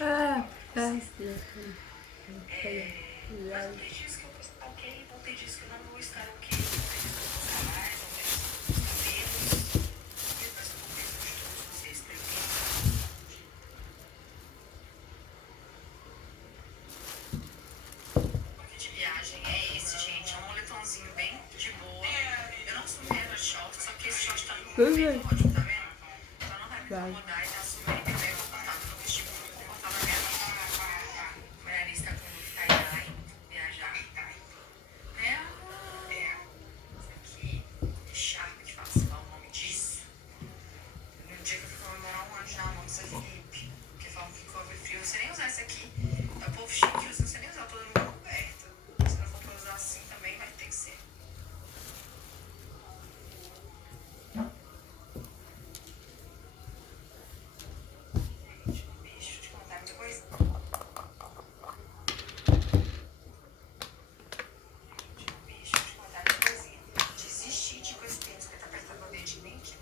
Ah, ah, sim. Mas não tem dias que eu vou estar ok, vão ter dias que eu não vou estar ok, vão ter dias que eu vou gostar mais, vão ter dias que eu vou gostar menos. E depois eu vou ver de todos vocês pra eu pensar. Porque de viagem é esse, gente. É um moletomzinho bem de boa. Eu não sou mesmo de short, só que esse short tá no Tudo movimento bem. ótimo, tá vendo? Então não vai me Vai. incomodar e tá super hiper mega confortável. Meu vestido muito confortável mesmo. Meu nariz tá com o look tie-dye, vou viajar. Né, amor? Isso aqui é Sharp que fala, sei lá o nome disso. No dia que eu fui comemorar 1 ano de namoro com Zé Felipe, porque falam que cobre frio, você nem usar esse aqui. É o povo chique usa, você nem usar, todo mundo coberto. Se não for pra usar assim também, vai ter que ser. Gente, bicho, deixa eu te contar muita coisa. Gente, bicho, deixa eu te contar muita coisinha. Desisti de ir com esse tênis, porque tá apertando o dedo de mim aqui.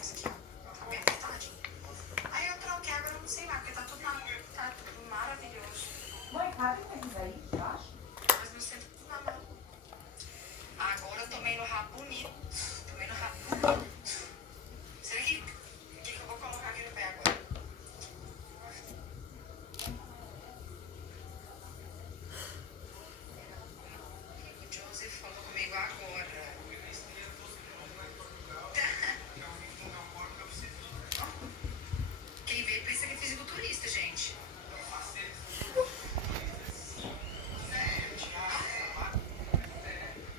Isso aqui, ó. Tá bem apertadinho. Aí eu troquei, agora eu não sei lá, porque tá tudo maravilhoso. Mãe, cabe mais aí, embaixo? Mas não sei tudo na mão. Agora eu tomei no rabo bonito. Tomei no rabo bonito. Será que eu vou colocar aqui no pé agora? O Joseph falou comigo agora. Quem vê pensa que é fisiculturista, gente.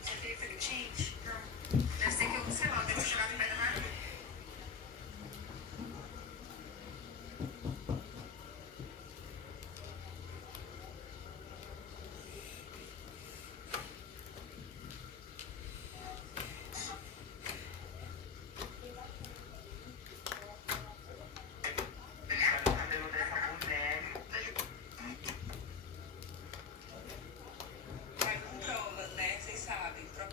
Você tem frentite? Não. Deve ser que eu, sei lá, devo jogar no pé da Maria. Vai com prova, né? Vocês sabem. Prova.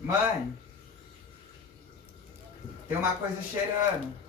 Mãe, tem uma coisa cheirando.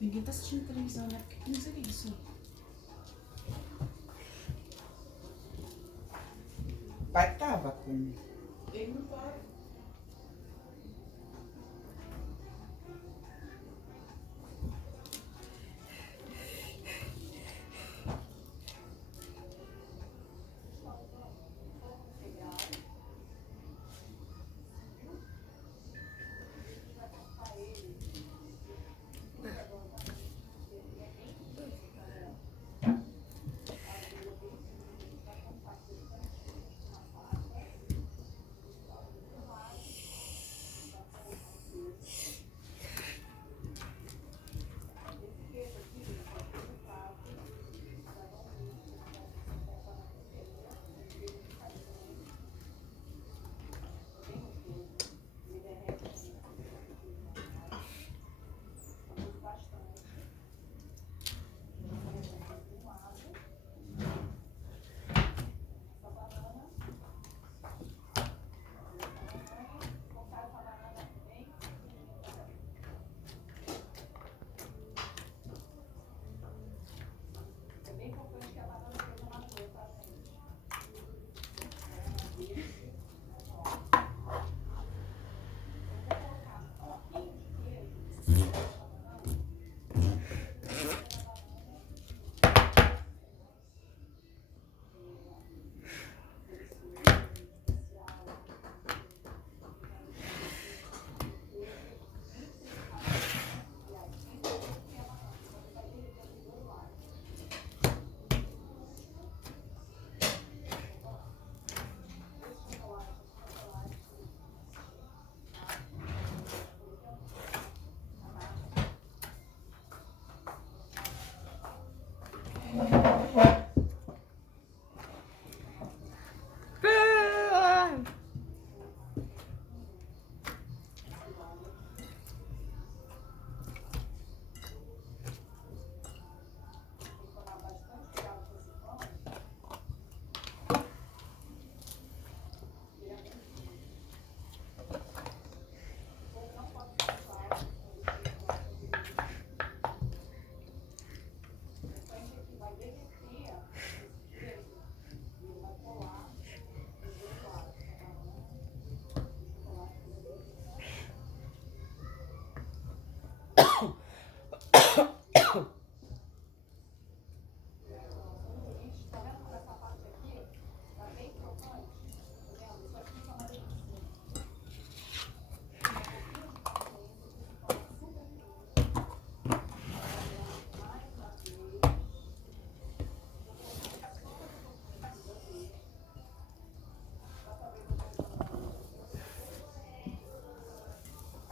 Ninguém tá assistindo televisão, né? Porque que miseria isso? Pai tava com. Ele não para.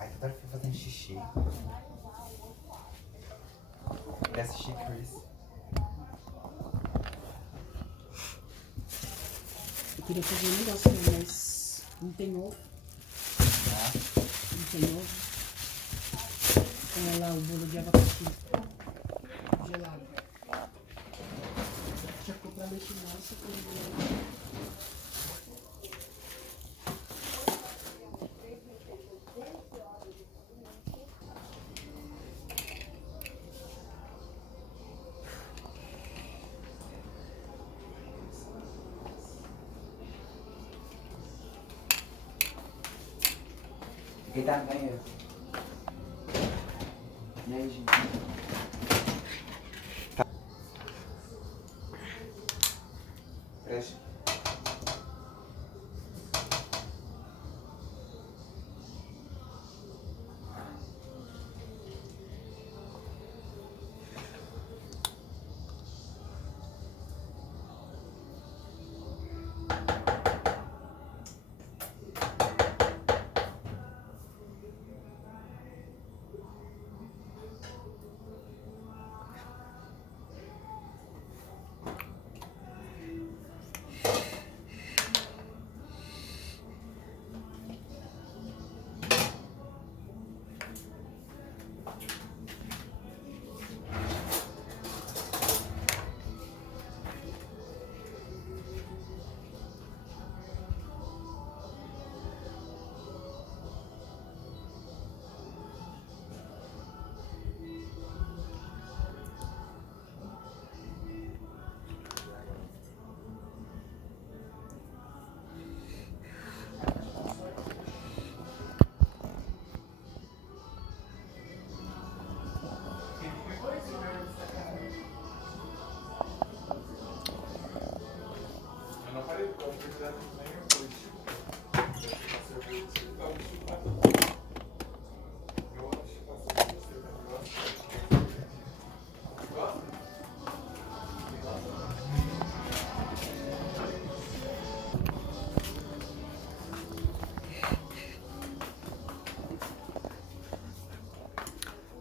Ai, toda hora eu fico fazendo xixi. Quer assistir Chris? Eu queria fazer um negócio, né? Mas não tem ovo. Tá? Não tem ovo. Olha lá o bolo de abacaxi. Gelado. Já comprar leite nosso. Quem tá no banheiro? E aí, gente? Tá. Fecha.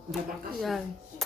De abacaxi. E aí?